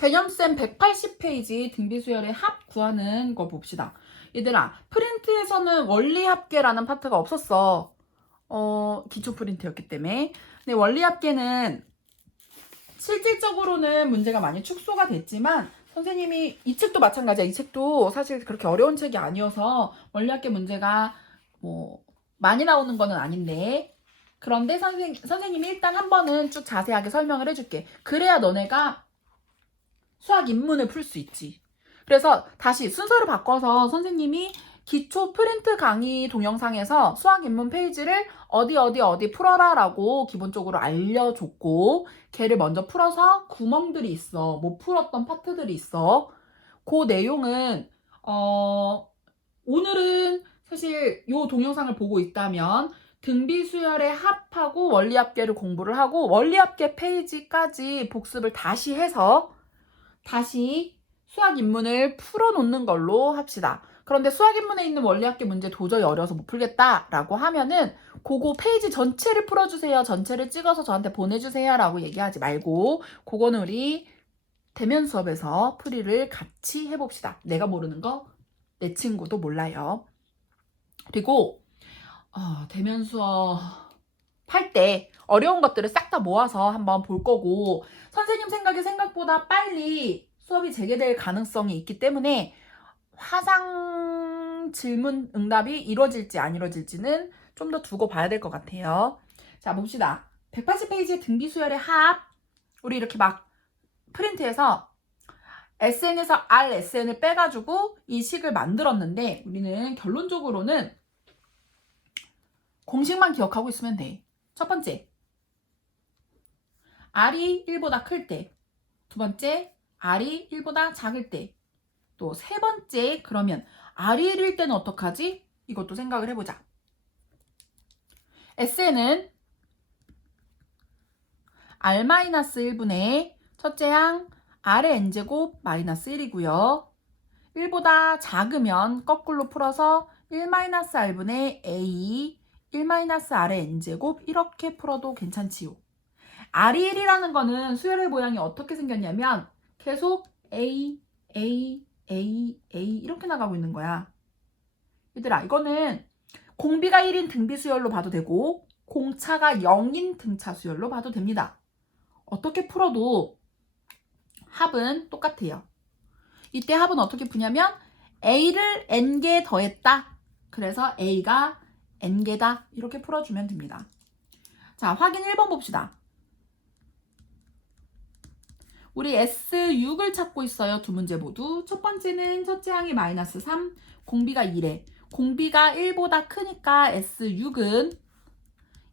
개념쌤 180페이지 등비수열의 합 구하는 거 봅시다. 얘들아, 프린트에서는 원리합계라는 파트가 없었어. 기초 프린트였기 때문에. 근데 원리합계는 실질적으로는 문제가 많이 축소가 됐지만 선생님이 이 책도 마찬가지야. 이 책도 사실 그렇게 어려운 책이 아니어서 원리합계 문제가 뭐 많이 나오는 거는 아닌데, 그런데 선생님이 일단 한 번은 쭉 자세하게 설명을 해줄게. 그래야 너네가 수학 입문을 풀 수 있지. 그래서 다시 순서를 바꿔서 선생님이 기초 프린트 강의 동영상에서 수학 입문 페이지를 어디 풀어라 라고 기본적으로 알려줬고, 걔를 먼저 풀어서 구멍들이 있어. 못 풀었던 파트들이 있어. 그 내용은 오늘은 사실 이 동영상을 보고 있다면 등비수열의 합하고 원리합계를 공부를 하고 원리합계 페이지까지 복습을 다시 해서 다시 수학 입문을 풀어놓는 걸로 합시다. 그런데 수학 입문에 있는 원리합계 문제 도저히 어려워서 못 풀겠다라고 하면은 그거 페이지 전체를 풀어주세요. 전체를 찍어서 저한테 보내주세요 라고 얘기하지 말고 그거는 우리 대면 수업에서 풀이를 같이 해봅시다. 내가 모르는 거 내 친구도 몰라요. 그리고 대면 수업 할 때 어려운 것들을 싹 다 모아서 한번 볼 거고, 선생님 생각에 생각보다 빨리 수업이 재개될 가능성이 있기 때문에 화상 질문 응답이 이루어질지 안 이루어질지는 좀 더 두고 봐야 될 것 같아요. 자, 봅시다. 180페이지 등비수열의 합. 우리 이렇게 막 프린트해서 SN에서 RSN을 빼가지고 이 식을 만들었는데, 우리는 결론적으로는 공식만 기억하고 있으면 돼. 첫 번째, R이 1보다 클 때. 두 번째, R이 1보다 작을 때. 또 세 번째, 그러면 R이 1일 때는 어떡하지? 이것도 생각을 해보자. SN은 R-1분의 첫째 항 R의 n제곱 마이너스 1이고요. 1보다 작으면 거꾸로 풀어서 1-R분의 A 1-R의 n제곱 이렇게 풀어도 괜찮지요. R이 1이라는 거는 수열의 모양이 어떻게 생겼냐면 계속 A, A, A, A 이렇게 나가고 있는 거야. 얘들아, 이거는 공비가 1인 등비 수열로 봐도 되고 공차가 0인 등차 수열로 봐도 됩니다. 어떻게 풀어도 합은 똑같아요. 이때 합은 어떻게 푸냐면 A를 N개 더했다. 그래서 A가 N개다. 이렇게 풀어주면 됩니다. 자, 확인 1번 봅시다. 우리 S6을 찾고 있어요. 두 문제 모두. 첫 번째는 첫째 항이 마이너스 3, 공비가 1에. 공비가 1보다 크니까 S6은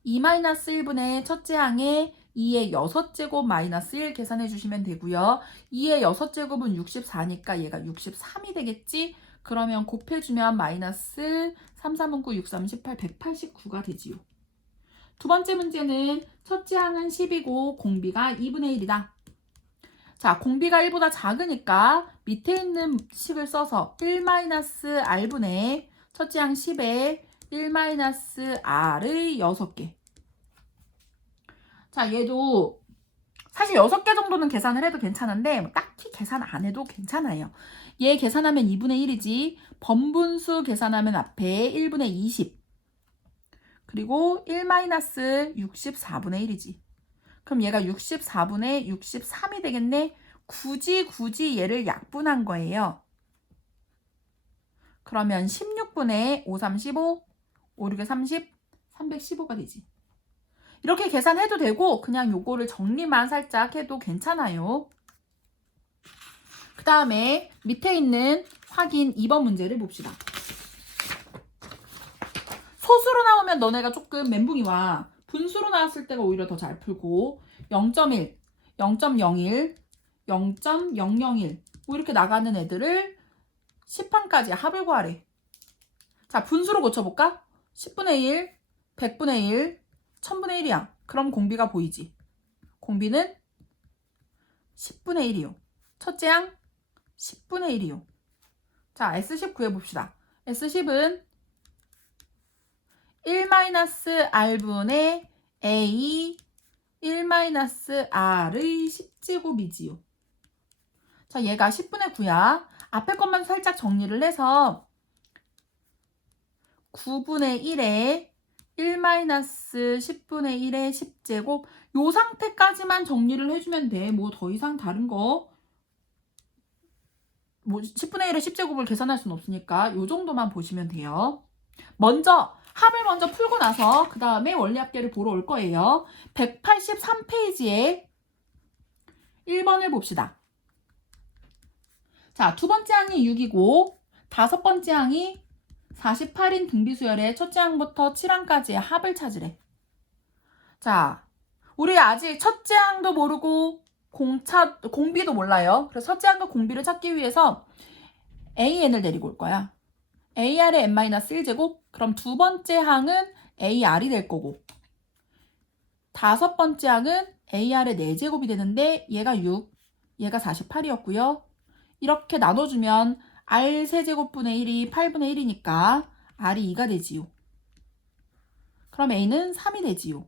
2-1분의 첫째 항에 2의 6제곱 마이너스 1 계산해 주시면 되고요. 2의 6제곱은 64니까 얘가 63이 되겠지? 그러면 곱해주면 마이너스 3, 3은 9, 6, 3, 18, 189가 되지요. 두 번째 문제는 첫째 항은 10이고 공비가 2분의 1이다. 자, 공비가 1보다 작으니까 밑에 있는 식을 써서 1-R분의 첫째 항 10에 1-R의 6개. 자, 얘도 사실 6개 정도는 계산을 해도 괜찮은데 뭐 딱히 계산 안 해도 괜찮아요. 얘 계산하면 2분의 1이지. 번분수 계산하면 앞에 1분의 20. 그리고 1-64분의 1이지. 그럼 얘가 64분의 63이 되겠네. 굳이 얘를 약분한 거예요. 그러면 16분의 5, 3, 15, 5, 6에 30, 315가 되지. 이렇게 계산해도 되고 그냥 요거를 정리만 살짝 해도 괜찮아요. 그 다음에 밑에 있는 확인 2번 문제를 봅시다. 소수로 나오면 너네가 조금 멘붕이 와. 분수로 나왔을 때가 오히려 더 잘 풀고 0.1, 0.01, 0.001 뭐 이렇게 나가는 애들을 10판까지 합을 구하래. 자, 분수로 고쳐볼까? 10분의 1, 100분의 1, 1000분의 1이야. 그럼 공비가 보이지. 공비는 10분의 1이요. 첫째 항 10분의 1이요. 자, S10 구해봅시다. S10은 1-R분의 A 1-R의 10제곱이지요. 자, 얘가 10분의 9야. 앞에 것만 살짝 정리를 해서 9분의 1에 1-10분의 1의 10제곱 요 상태까지만 정리를 해주면 돼. 뭐 더 이상 다른 거 뭐 10분의 1의 10제곱을 계산할 수는 없으니까 요 정도만 보시면 돼요. 먼저 합을 먼저 풀고 나서 그 다음에 원리합계를 보러 올 거예요. 183페이지에 1번을 봅시다. 자, 두 번째 항이 6이고 다섯 번째 항이 48인 등비수열의 첫째 항부터 7항까지의 합을 찾으래. 자, 우리 아직 첫째 항도 모르고 공비도 몰라요. 그래서 첫째 항과 공비를 찾기 위해서 AN을 데리고 올 거야. AR의 n-1제곱. 그럼 두 번째 항은 AR이 될 거고 다섯 번째 항은 AR의 4제곱이 되는데 얘가 6, 얘가 48이었고요. 이렇게 나눠주면 R 세제곱분의 1이 8분의 1이니까 R이 2가 되지요. 그럼 A는 3이 되지요.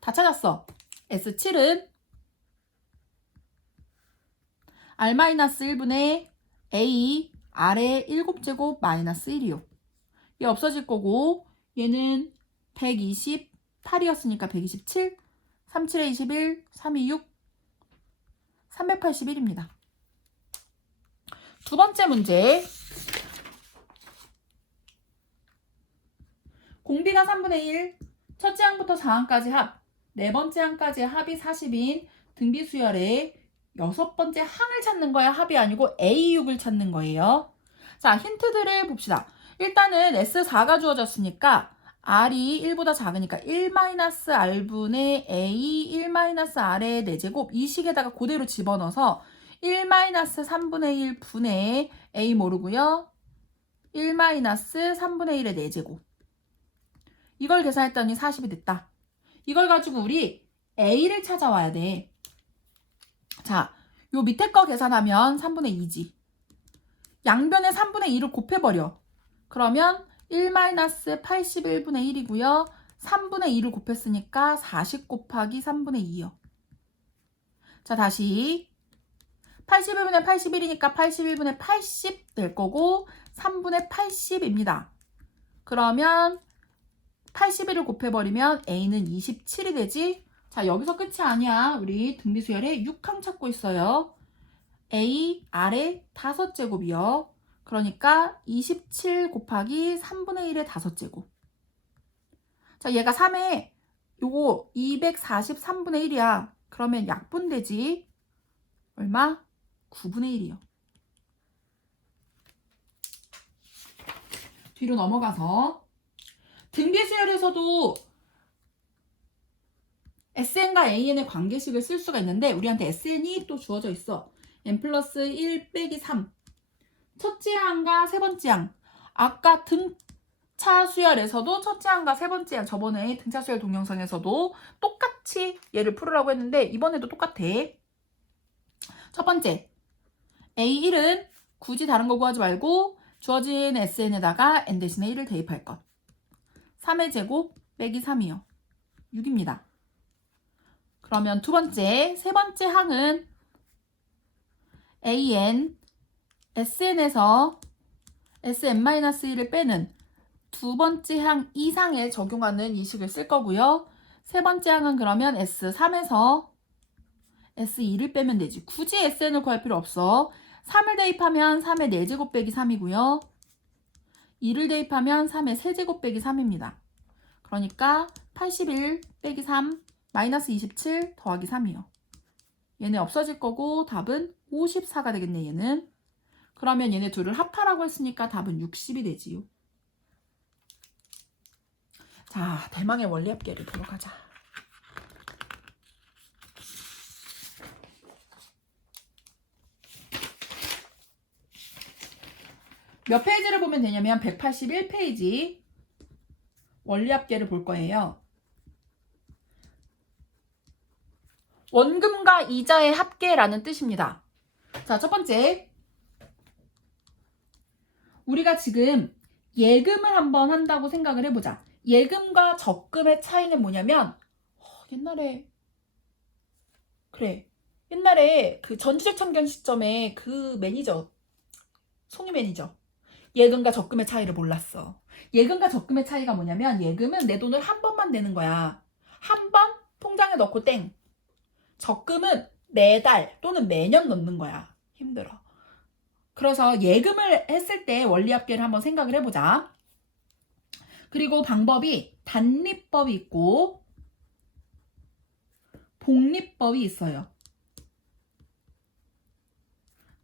다 찾았어. S7은 R-1분의 A R의 7제곱 마이너스 1이요. 얘 없어질 거고 얘는 128이었으니까 127, 37에 21, 3이 6, 381입니다. 두 번째 문제. 공비가 3분의 1, 첫째 항부터 4항까지 합, 네 번째 항까지의 합이 40인 등비수열의 여섯 번째 항을 찾는 거야. 합이 아니고 A6을 찾는 거예요. 자, 힌트들을 봅시다. 일단은 S4가 주어졌으니까 R이 1보다 작으니까 1-R분의 A 1-R의 4제곱 이 식에다가 그대로 집어넣어서 1-3분의 1 분의 A 모르고요. 1-3분의 1의 4제곱. 이걸 계산했더니 40이 됐다. 이걸 가지고 우리 A를 찾아와야 돼. 자, 요 밑에 거 계산하면 3분의 2지. 양변에 3분의 2를 곱해버려. 그러면 1-81분의 1이고요. 3분의 2를 곱했으니까 40 곱하기 3분의 2요. 자, 다시 81분의 81이니까 81분의 80 될 거고 3분의 80입니다. 그러면 81을 곱해버리면 A는 27이 되지. 자, 여기서 끝이 아니야. 우리 등비수열의 6항 찾고 있어요. A, R의 5제곱이요. 그러니까 27 곱하기 3분의 1의 5제곱. 자, 얘가 3에 요거 243분의 1이야. 그러면 약분되지. 얼마? 9분의 1이요. 뒤로 넘어가서 등비수열에서도 SN과 AN의 관계식을 쓸 수가 있는데 우리한테 SN이 또 주어져 있어. n 플러스 1 빼기 3. 첫째 항과 세 번째 항. 아까 등차 수열에서도 첫째 항과 세 번째 항 저번에 등차 수열 동영상에서도 똑같이 얘를 풀으라고 했는데 이번에도 똑같아. 첫 번째 A1은 굳이 다른 거 구하지 말고 주어진 SN에다가 n 대신에 1을 대입할 것. 3의 제곱 빼기 3이요. 6입니다. 그러면 두 번째, 세 번째 항은 AN, SN에서 SN-1을 빼는 두 번째 항 이상에 적용하는 이 식을 쓸 거고요. 세 번째 항은 그러면 S3에서 S2를 빼면 되지. 굳이 SN을 구할 필요 없어. 3을 대입하면 3의 4제곱 빼기 3이고요. 2를 대입하면 3의 세제곱 빼기 3입니다. 그러니까 81 빼기 3 마이너스 27 더하기 3이요. 얘네 없어질 거고 답은 54가 되겠네, 얘는. 그러면 얘네 둘을 합하라고 했으니까 답은 60이 되지요. 자, 대망의 원리합계를 보러 가자. 몇 페이지를 보면 되냐면 181페이지 원리합계를 볼 거예요. 원금과 이자의 합계라는 뜻입니다. 자, 첫 번째. 우리가 지금 예금을 한번 한다고 생각을 해보자. 예금과 적금의 차이는 뭐냐면 옛날에 그래 옛날에 그 전지적 참견 시점에 그 매니저, 송이 매니저, 예금과 적금의 차이를 몰랐어. 예금과 적금의 차이가 뭐냐면 예금은 내 돈을 한 번만 내는 거야. 한 번 통장에 넣고 땡. 적금은 매달 또는 매년 넣는 거야. 힘들어. 그래서 예금을 했을 때 원리합계를 한번 생각을 해보자. 그리고 방법이 단리법이 있고 복리법이 있어요.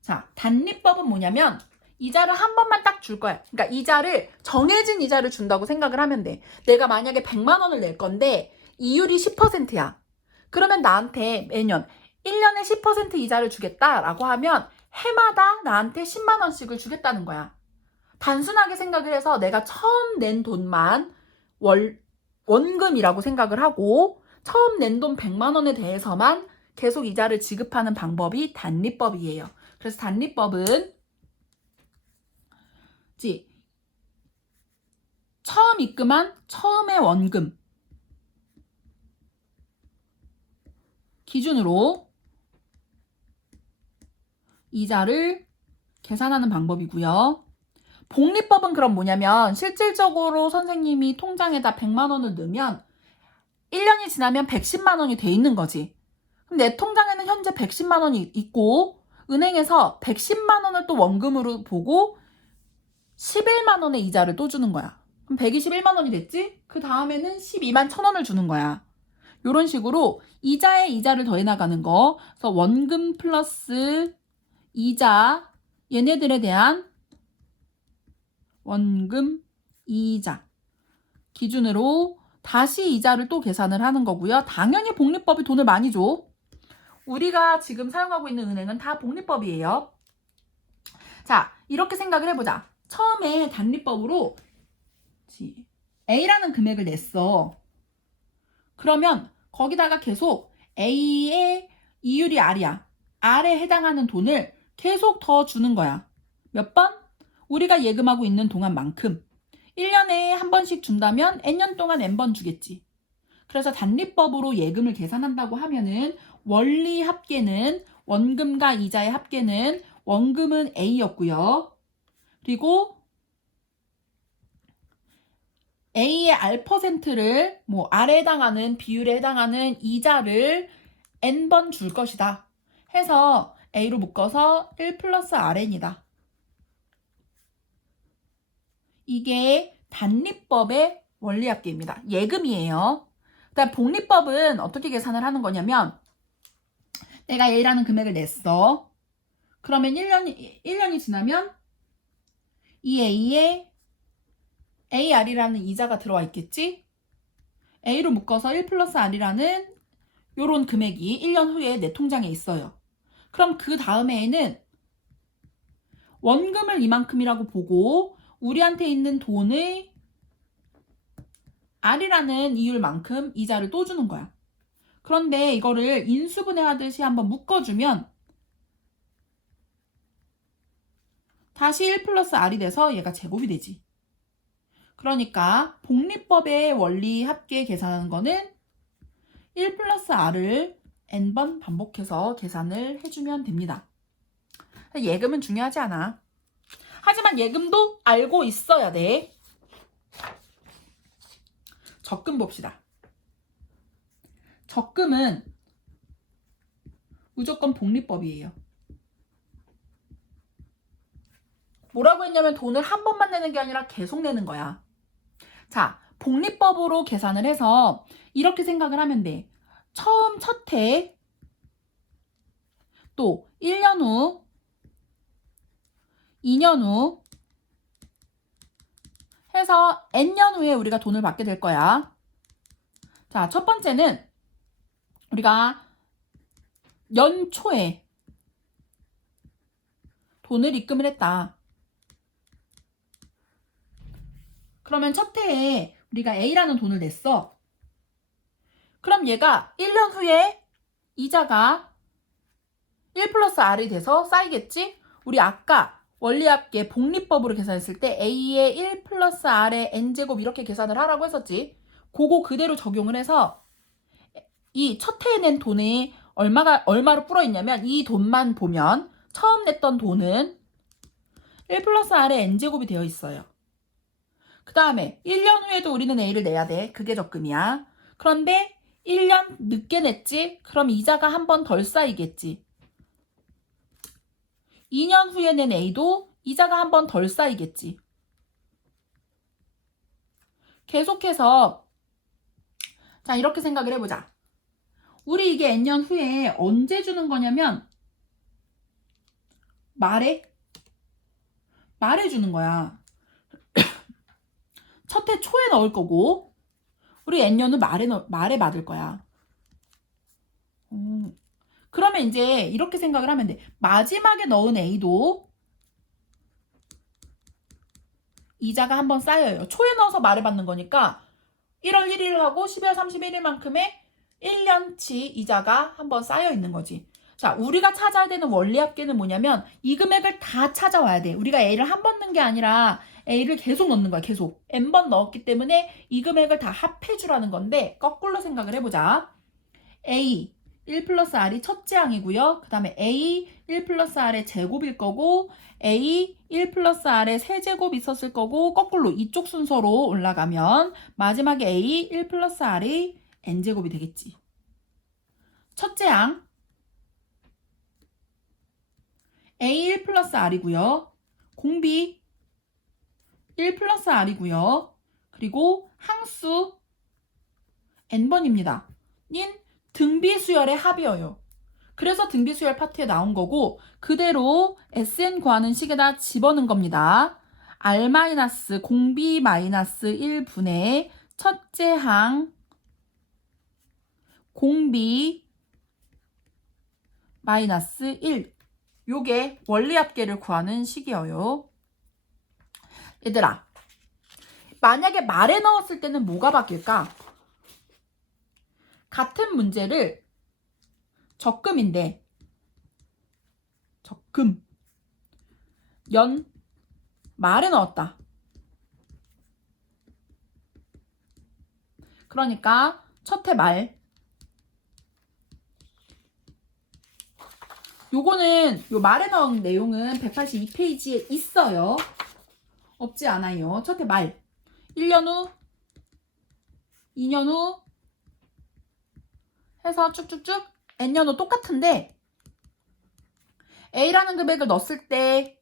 자, 단리법은 뭐냐면 이자를 한 번만 딱 줄 거야. 그러니까 이자를 정해진 이자를 준다고 생각을 하면 돼. 내가 만약에 100만 원을 낼 건데 이율이 10%야. 그러면 나한테 매년 1년에 10% 이자를 주겠다라고 하면 해마다 나한테 10만 원씩을 주겠다는 거야. 단순하게 생각을 해서 내가 처음 낸 돈만 원금이라고 생각을 하고 처음 낸 돈 100만 원에 대해서만 계속 이자를 지급하는 방법이 단리법이에요. 그래서 단리법은 처음 입금한 처음의 원금 기준으로 이자를 계산하는 방법이고요. 복리법은 그럼 뭐냐면 실질적으로 선생님이 통장에다 100만 원을 넣으면 1년이 지나면 110만 원이 돼 있는 거지. 그럼 내 통장에는 현재 110만 원이 있고 은행에서 110만 원을 또 원금으로 보고 11만 원의 이자를 또 주는 거야. 그럼 121만 원이 됐지? 그 다음에는 12만 1,000원을 주는 거야. 이런 식으로 이자에 이자를 더해 나가는 거. 그래서 원금 플러스 이자, 얘네들에 대한 원금 이자 기준으로 다시 이자를 또 계산을 하는 거고요. 당연히 복리법이 돈을 많이 줘. 우리가 지금 사용하고 있는 은행은 다 복리법이에요. 자, 이렇게 생각을 해보자. 처음에 단리법으로 A라는 금액을 냈어. 그러면 거기다가 계속 A의 이율이 R이야. R에 해당하는 돈을 계속 더 주는 거야. 몇 번? 우리가 예금하고 있는 동안만큼. 1년에 한 번씩 준다면 N년 동안 N번 주겠지. 그래서 단리법으로 예금을 계산한다고 하면은 원리 합계는 원금과 이자의 합계는 원금은 A였고요. 그리고 A의 R%를 R에 해당하는 비율에 해당하는 이자를 N번 줄 것이다. 해서 A로 묶어서 1 플러스 RN이다. 이게 단리법의 원리합계입니다. 예금이에요. 그다음 복리법은 어떻게 계산을 하는 거냐면 내가 A라는 금액을 냈어. 그러면 1년이 지나면 이 A에 AR이라는 이자가 들어와 있겠지? A로 묶어서 1 플러스 R이라는 요런 금액이 1년 후에 내 통장에 있어요. 그럼 그 다음에는 원금을 이만큼이라고 보고 우리한테 있는 돈의 R이라는 이율만큼 이자를 또 주는 거야. 그런데 이거를 인수분해하듯이 한번 묶어주면 다시 1 플러스 R이 돼서 얘가 제곱이 되지. 그러니까 복리법의 원리 합계 계산하는 거는 1 플러스 R을 N번 반복해서 계산을 해주면 됩니다. 예금은 중요하지 않아. 하지만 예금도 알고 있어야 돼. 적금 봅시다. 적금은 무조건 복리법이에요. 뭐라고 했냐면 돈을 한 번만 내는 게 아니라 계속 내는 거야. 자, 복리법으로 계산을 해서 이렇게 생각을 하면 돼. 처음 첫 해, 또 1년 후, 2년 후 해서 N년 후에 우리가 돈을 받게 될 거야. 자, 첫 번째는 우리가 연초에 돈을 입금을 했다. 그러면 첫 해에 우리가 A라는 돈을 냈어. 그럼 얘가 1년 후에 이자가 1 플러스 R이 돼서 쌓이겠지? 우리 아까 원리합계 복리법으로 계산했을 때 A의 1 플러스 R의 N제곱 이렇게 계산을 하라고 했었지. 그거 그대로 적용을 해서 이 첫 해에 낸 돈의 얼마로 불어있냐면 이 돈만 보면 처음 냈던 돈은 1 플러스 R의 N제곱이 되어 있어요. 그 다음에 1년 후에도 우리는 A를 내야 돼. 그게 적금이야. 그런데 1년 늦게 냈지? 그럼 이자가 한 번 덜 쌓이겠지. 2년 후에 낸 A도 이자가 한 번 덜 쌓이겠지. 계속해서 자 이렇게 생각을 해보자. 우리 이게 N년 후에 언제 주는 거냐면 말에 주는 거야. 첫 해 초에 넣을 거고 우리 N년 후 말에 받을 거야. 그러면 이제 이렇게 생각을 하면 돼. 마지막에 넣은 A도 이자가 한번 쌓여요. 초에 넣어서 말에 받는 거니까 1월 1일하고 12월 31일만큼의 1년치 이자가 한번 쌓여 있는 거지. 자, 우리가 찾아야 되는 원리합계는 뭐냐면 이 금액을 다 찾아와야 돼. 우리가 A를 한 번 넣은 게 아니라 A를 계속 넣는 거야. 계속. N번 넣었기 때문에 이 금액을 다 합해주라는 건데 거꾸로 생각을 해보자. A 1 플러스 R이 첫째 항이고요. 그 다음에 A 1 플러스 R의 제곱일 거고 A 1 플러스 R의 세제곱 있었을 거고 거꾸로 이쪽 순서로 올라가면 마지막에 A 1 플러스 R이 N제곱이 되겠지. 첫째 항 A 1 플러스 R이고요. 공비 1 플러스 R이고요. 그리고 항수 N번입니다. 인 등비수열의 합이어요. 그래서 등비수열 파트에 나온 거고 그대로 SN 구하는 식에다 집어넣은 겁니다. R 마이너스 공비 마이너스 1분의 첫째 항 공비 마이너스 1 요게 원리합계를 구하는 식이에요. 얘들아 만약에 말에 넣었을 때는 뭐가 바뀔까? 같은 문제를 적금인데 적금 연 말에 넣었다. 그러니까 첫 해 말 요거는 요 말에 넣은 내용은 182페이지에 있어요. 없지 않아요. 첫 해 말 1년 후 2년 후 해서 쭉쭉쭉 N년 후 똑같은데 A라는 금액을 넣었을 때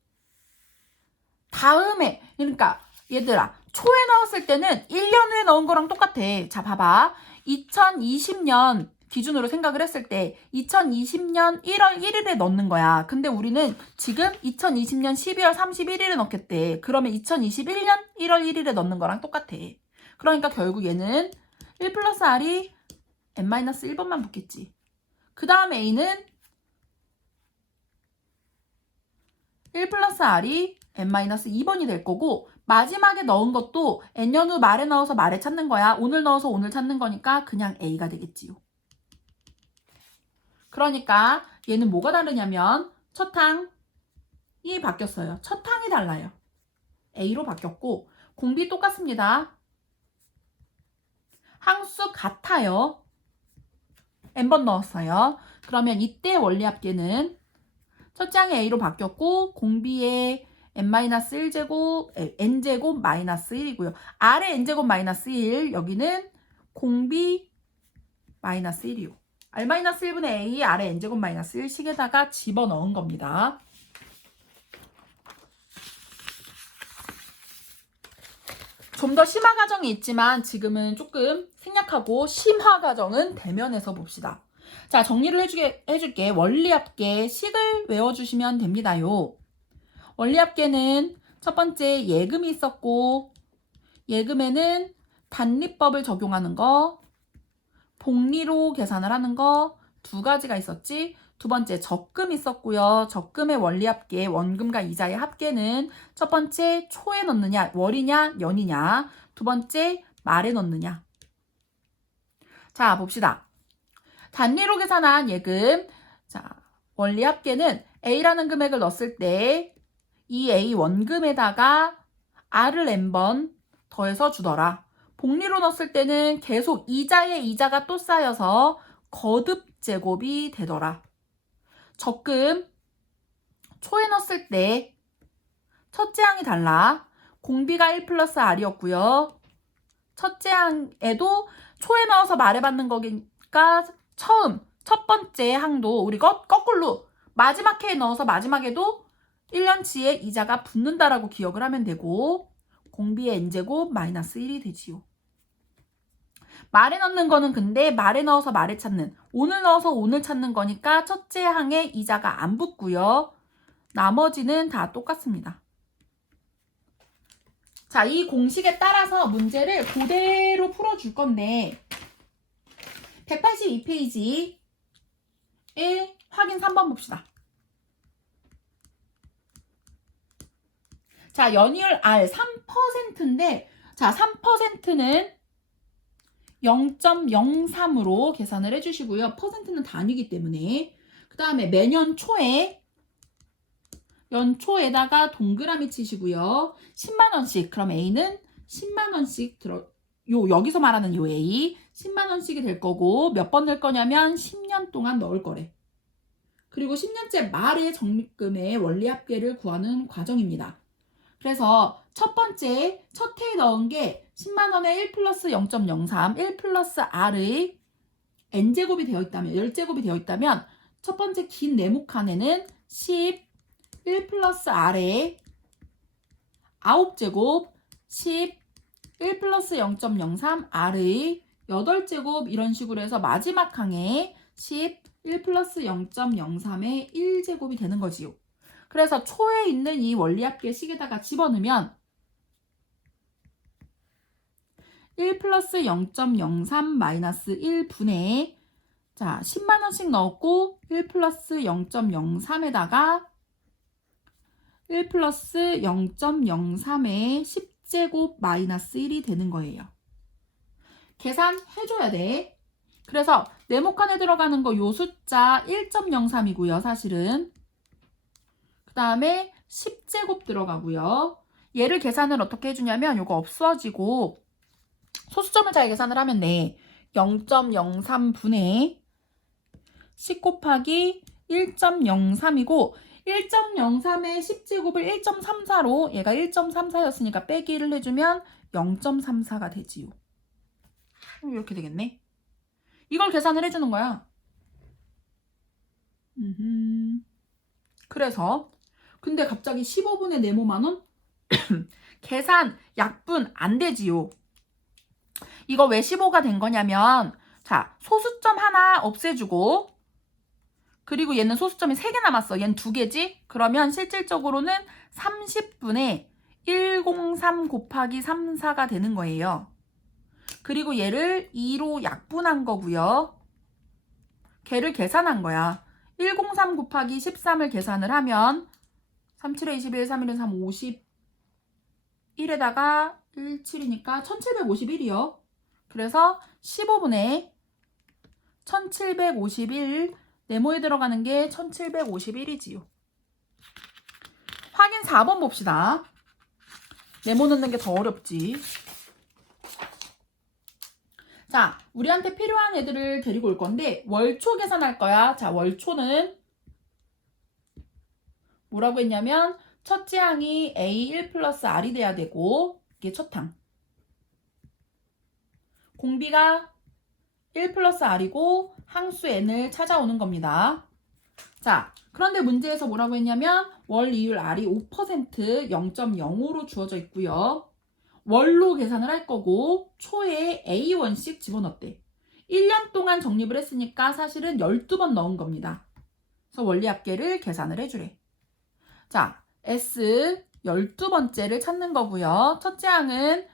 다음에 그러니까 얘들아 초에 넣었을 때는 1년 후에 넣은 거랑 똑같아. 자 봐봐 2020년 기준으로 생각을 했을 때 2020년 1월 1일에 넣는 거야. 근데 우리는 지금 2020년 12월 31일에 넣겠대. 그러면 2021년 1월 1일에 넣는 거랑 똑같아. 그러니까 결국 얘는 1 플러스 R이 N-1번만 붙겠지. 그 다음 A는 1 플러스 R이 N-2번이 될 거고 마지막에 넣은 것도 N년 후 말에 넣어서 말에 찾는 거야. 오늘 넣어서 오늘 찾는 거니까 그냥 A가 되겠지요. 그러니까 얘는 뭐가 다르냐면 첫 항이 바뀌었어요. 첫 항이 달라요. A로 바뀌었고 공비 똑같습니다. 항수 같아요. N번 넣었어요. 그러면 이때 원리합계는 첫째 항이 A로 바뀌었고 공비의 N-1제곱, N제곱 마이너스 1이고요. R의 N제곱 마이너스 1, 여기는 공비 마이너스 1이요. R-1분의 A, R의 N제곱 마이너스 1 식에다가 집어넣은 겁니다. 좀 더 심화 과정이 있지만 지금은 조금 생략하고 심화 과정은 대면에서 봅시다. 자, 정리를 해줄게. 원리합계 식을 외워주시면 됩니다요. 원리합계는 첫 번째 예금이 있었고 예금에는 단리법을 적용하는 거, 복리로 계산을 하는 거 두 가지가 있었지. 두 번째 적금이 있었고요. 적금의 원리합계, 원금과 이자의 합계는 첫 번째 초에 넣느냐, 월이냐, 년이냐. 두 번째 말에 넣느냐. 자, 봅시다. 단리로 계산한 예금. 자, 원리합계는 A라는 금액을 넣었을 때 이 A 원금에다가 R을 N번 더해서 주더라. 복리로 넣었을 때는 계속 이자에 이자가 또 쌓여서 거듭 제곱이 되더라. 적금 초에 넣었을 때 첫째 항이 달라. 공비가 1 플러스 r이었고요. 첫째 항에도 초에 넣어서 말해받는 거니까 첫 번째 항도 우리가 거꾸로 마지막 해에 넣어서 마지막에도 1년치의 이자가 붙는다라고 기억을 하면 되고, 공비의 n제곱 마이너스 1이 되지요. 말에 넣는 거는 근데 말에 넣어서 말에 찾는, 오늘 넣어서 오늘 찾는 거니까 첫째 항에 이자가 안 붙고요. 나머지는 다 똑같습니다. 자, 이 공식에 따라서 문제를 그대로 풀어줄 건데 182페이지 1 확인 3번 봅시다. 자, 연이율 R 3%인데 자, 3%는 0.03으로 계산을 해주시고요. 퍼센트는 단위이기 때문에. 그 다음에 매년 초에 연초에다가 동그라미 치시고요. 10만 원씩. 그럼 A는 10만 원씩 여기서 말하는 요 A 10만 원씩이 될 거고, 몇 번 될 거냐면 10년 동안 넣을 거래. 그리고 10년째 말에 적립금의 원리 합계를 구하는 과정입니다. 그래서 첫 번째 첫 해에 넣은 게 10만 원에 1 플러스 0.03, 1 플러스 R의 N제곱이 되어 있다면, 10제곱이 되어 있다면 첫 번째 긴 네모 칸에는 10, 1 플러스 R에 9제곱, 10, 1 플러스 0.03 R의 8제곱 이런 식으로 해서 마지막 항에 10, 1 플러스 0.03의 1제곱이 되는 거지요. 그래서 초에 있는 이 원리합계 식에다가 집어넣으면 1 플러스 0.03 마이너스 1분의 자 10만 원씩 넣었고 1 플러스 0.03에다가 1 플러스 0.03의 10제곱 마이너스 1이 되는 거예요. 계산해줘야 돼. 그래서 네모칸에 들어가는 거 요 숫자 1.03이고요. 사실은. 그 다음에 10제곱 들어가고요. 얘를 계산을 어떻게 해주냐면 요거 없어지고 소수점을 잘 계산을 하면 돼. 0.03분의 10 곱하기 1.03이고 1.03의 10제곱을 1.34로 얘가 1.34였으니까 빼기를 해주면 0.34가 되지요. 이렇게 되겠네. 이걸 계산을 해주는 거야. 그래서 근데 갑자기 15분의 네모만 원? 계산 약분 안 되지요. 이거 왜 15가 된 거냐면 자 소수점 하나 없애주고 그리고 얘는 소수점이 3개 남았어. 얘는 2개지? 그러면 실질적으로는 30분의 103 곱하기 34가 되는 거예요. 그리고 얘를 2로 약분한 거고요. 걔를 계산한 거야. 103 곱하기 13을 계산을 하면 37에 21, 3일은 3, 51에다가 17이니까 1751이요. 그래서 15분의 1751 네모에 들어가는 게 1751이지요. 확인 4번 봅시다. 네모 넣는 게 더 어렵지. 자, 우리한테 필요한 애들을 데리고 올 건데 월초 계산할 거야. 자, 월초는 뭐라고 했냐면 첫째 항이 A 1 플러스 R이 돼야 되고 이게 첫 항. 공비가 1 플러스 R이고 항수 N을 찾아오는 겁니다. 자, 그런데 문제에서 뭐라고 했냐면 월 이율 R이 5% 0.05로 주어져 있고요. 월로 계산을 할 거고 초에 A1씩 집어넣었대. 1년 동안 적립을 했으니까 사실은 12번 넣은 겁니다. 그래서 원리합계를 계산을 해주래. 자, S 12번째를 찾는 거고요. 첫째 항은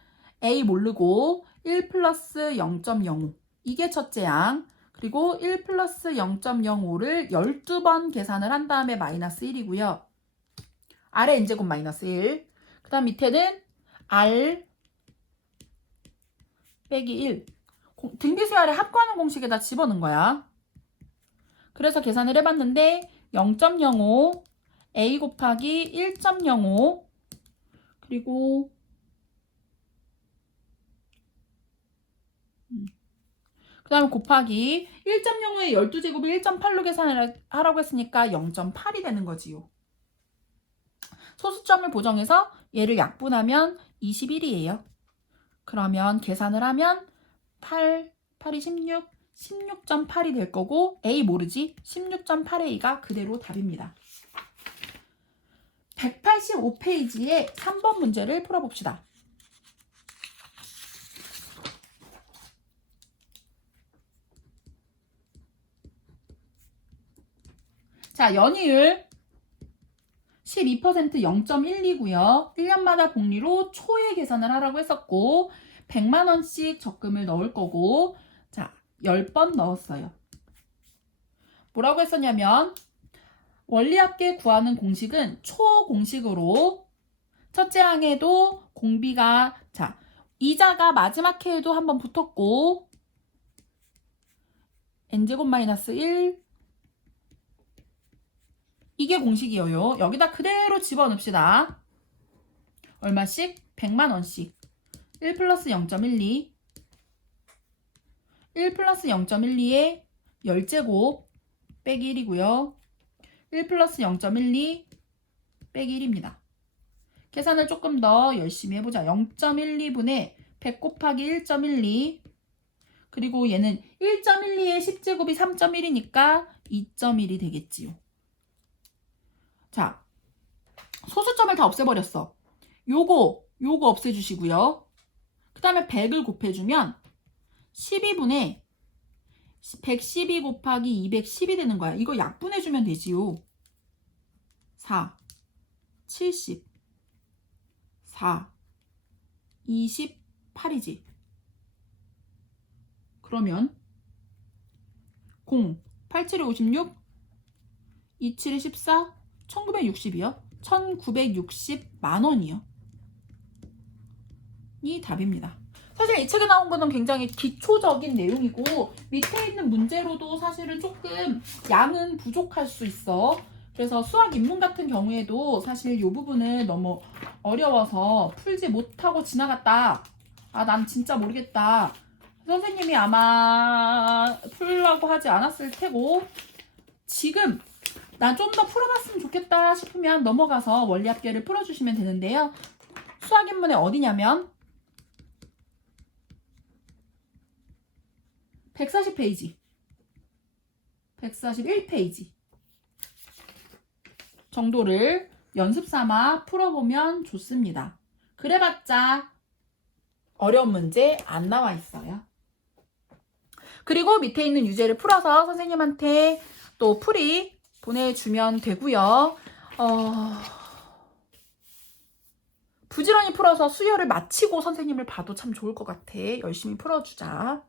A 모르고 1 플러스 0.05 이게 첫째 항. 그리고 1 플러스 0.05를 12번 계산을 한 다음에 마이너스 1이고요. R의 n제곱 마이너스 1. 그 다음 밑에는 R 빼기 1. 등비수열의 합구하는 공식에다 집어넣은 거야. 그래서 계산을 해봤는데 0.05 A 곱하기 1.05 그리고 그 다음에 곱하기 1.05의 12제곱을 1.8로 계산을 하라고 했으니까 0.8이 되는 거지요. 소수점을 보정해서 얘를 약분하면 21이에요. 그러면 계산을 하면 8, 8이 16, 16.8이 될 거고 A 모르지? 16.8A가 그대로 답입니다. 185페이지의 3번 문제를 풀어봅시다. 자, 연이율 12% 0.12고요. 1년마다 복리로 초에 계산을 하라고 했었고 100만 원씩 적금을 넣을 거고 자, 10번 넣었어요. 뭐라고 했었냐면 원리합계 구하는 공식은 초 공식으로 첫째 항에도 공비가 자, 이자가 마지막 해에도 한번 붙었고 n제곱 마이너스 1 이게 공식이에요. 여기다 그대로 집어넣읍시다. 얼마씩? 100만 원씩. 1 플러스 0.12 1 플러스 0.12에 10제곱 빼기 1이고요. 1 플러스 0.12 빼기 1입니다. 계산을 조금 더 열심히 해보자. 0.12분의 100 곱하기 1.12 그리고 얘는 1.12에 10제곱이 3.1이니까 2.1이 되겠지요. 자, 소수점을 다 없애버렸어. 요거 없애주시고요. 그 다음에 100을 곱해주면 12분의 112 곱하기 210이 되는 거야. 이거 약분해주면 되지요. 4, 70, 4, 28이지. 그러면 0, 87에 56, 27에 14, 1960이요. 1960만 원이요. 이 답입니다. 사실 이 책에 나온 거는 굉장히 기초적인 내용이고 밑에 있는 문제로도 사실은 조금 양은 부족할 수 있어. 그래서 수학 입문 같은 경우에도 사실 이 부분은 너무 어려워서 풀지 못하고 지나갔다. 아, 난 진짜 모르겠다. 선생님이 아마 풀라고 하지 않았을 테고 지금 나 좀 더 풀어봤으면 좋겠다 싶으면 넘어가서 원리합계를 풀어주시면 되는데요. 수학 입문에 어디냐면 140페이지, 141페이지 정도를 연습 삼아 풀어보면 좋습니다. 그래봤자 어려운 문제 안 나와 있어요. 그리고 밑에 있는 유제를 풀어서 선생님한테 또 풀이 보내주면 되고요. 부지런히 풀어서 수요를 마치고 선생님을 봐도 참 좋을 것 같아. 열심히 풀어주자.